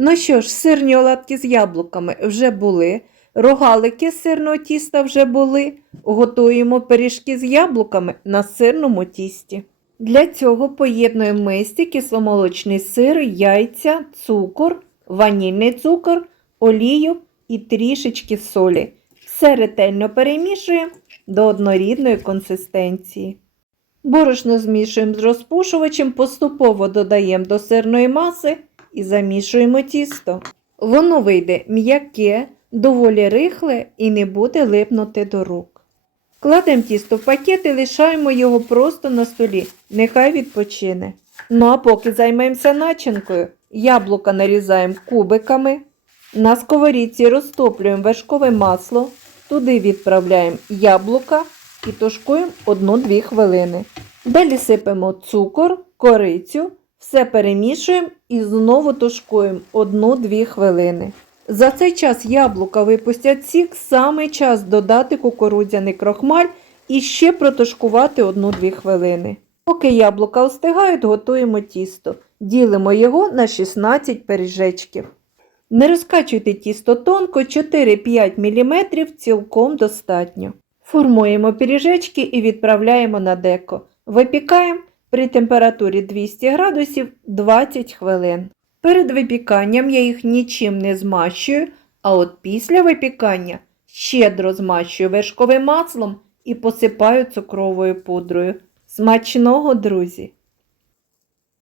Ну що ж, сирні оладки з яблуками вже були, рогалики з сирного тіста вже були. Готуємо пиріжки з яблуками на сирному тісті. Для цього поєднуємо в мисці кисломолочний сир, яйця, цукор, ванільний цукор, олію і трішечки солі. Все ретельно перемішуємо до однорідної консистенції. Борошно змішуємо з розпушувачем, поступово додаємо до сирної маси і замішуємо тісто. Воно вийде м'яке, доволі рихле і не буде липнути до рук. Кладемо тісто в пакет і лишаємо його просто на столі, нехай відпочине. Ну а поки займемося начинкою, яблука нарізаємо кубиками. На сковорідці розтоплюємо вершкове масло, туди відправляємо яблука і тушкуємо 1-2 хвилини. Далі сипемо цукор, корицю, все перемішуємо і знову тушкуємо 1-2 хвилини. За цей час яблука випустять сік, саме час додати кукурудзяний крохмаль і ще протушкувати 1-2 хвилини. Поки яблука остигають, готуємо тісто. Ділимо його на 16 пиріжечків. Не розкачуйте тісто тонко, 4-5 мм цілком достатньо. Формуємо пиріжечки і відправляємо на деко. Випікаємо при температурі 200 градусів 20 хвилин. Перед випіканням я їх нічим не змащую, а от після випікання щедро змащую вершковим маслом і посипаю цукровою пудрою. Смачного, друзі!